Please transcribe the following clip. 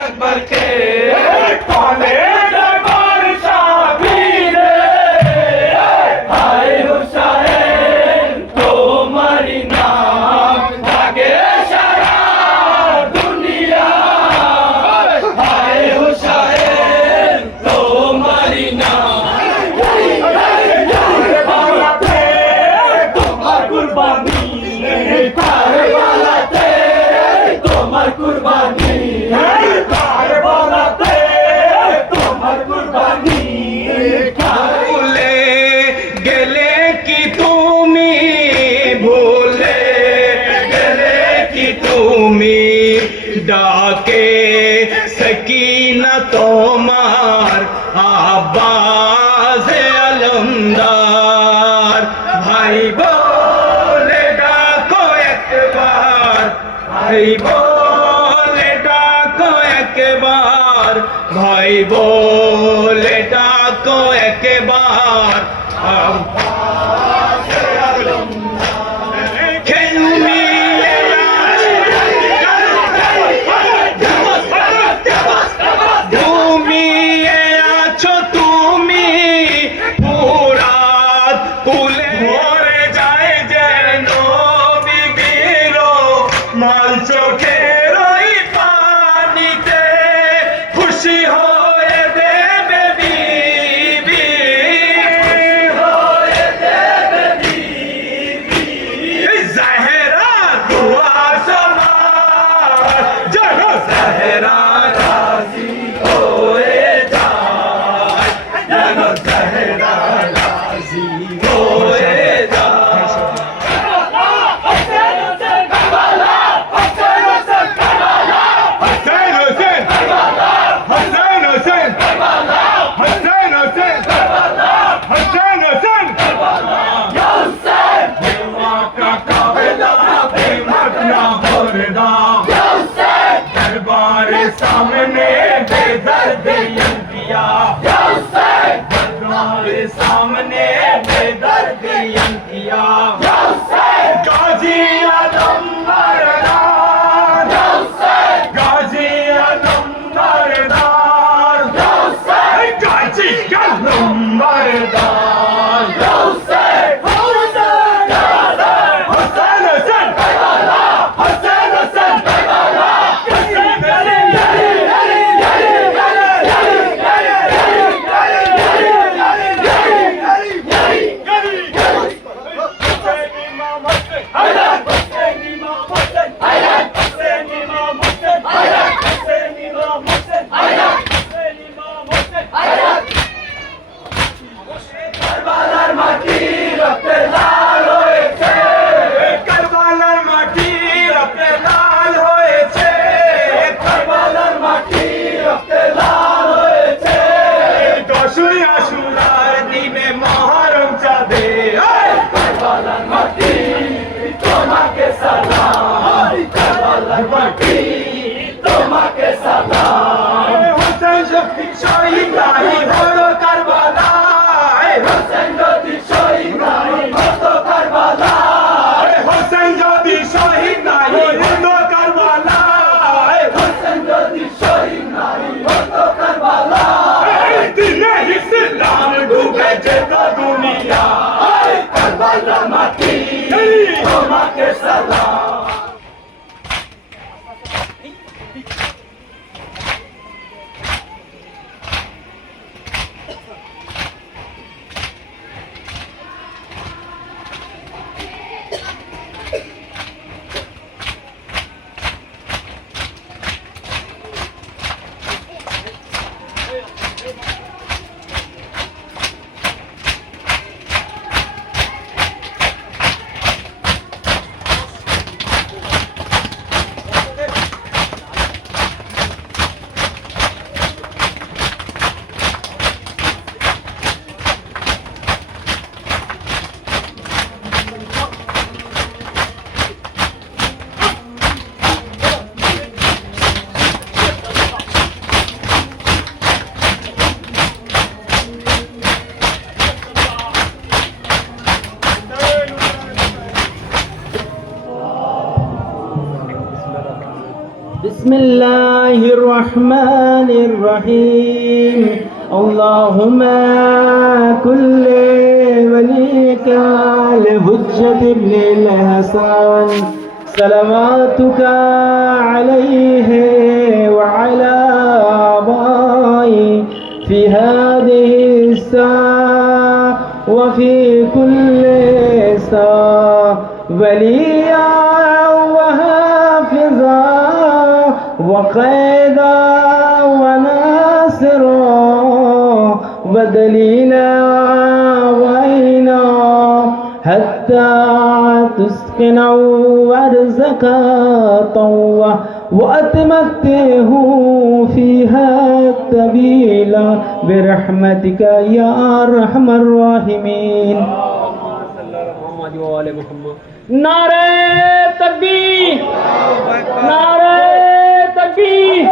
আকবার কে কলে দরবার শাবিরে হায় হুসাইন তোমারি নাম জাগে সারা দুনিয়া হায় হুসাইন তোমারি নাম কারবালাতে তোমার কুরবানি কারবালাতে তোমার কুরবানি কারবালাতে তোমার কুরবানি ভুলে গেলে কি তুমি ভুলে গেলে কি তুমি ডাকে সকিনা তোমার আব্বাসে আলমদার ভাই বলে ডাকো একবার ভাই বলে ডাকো একবার ভাই বলে ডাকো একবার ঘুমিয়ে আছো তুমি পুরাত কুলে ভরে যায় যেন বিবির মাল চোখের ওই পানিতে খুশি হয়ে দেবে বিবি হয়ে দেবে বিবি জাহেরা দুয়া সমার যেন জাহেরা রাজি হয়ে যায় যেন জাহেরা রাজি হয়ে যায় सामने बेदर्द अंबिया दरबार सामने बेदर्द अंबिया गाजी आलम मरदार गाजी आलम मरदार गाजी आलम मरदार তোমাকে সালাম হোসেন শক্তি শহীদ নাই হলো কারবালায় হোসেন যদি শহীদ নাই হলো কারবালায় হোসেন যদি শহীদ নাই হলো কারবালায় হোসেন যদি শহীদ নাই হলো কারবালায় দিনে ইসলাম ডুবে যেত দুনিয়া কারবালার মাটি তোমাকে সালাম بسم الله الله الرحمن الرحيم اللهم كل وليك الحجة ابن الحسن صلواتك عليه وعلى آبائه في هذه الساعة وفي كل ساعة وليا وحافظا وقيدا وناصرا ودليلا وعينا حتى تسكنه أرزك طوى وأتمته فيها السبيل برحمتك يا أرحم الراحمين. नारे तकबीर, नारे तकबीर।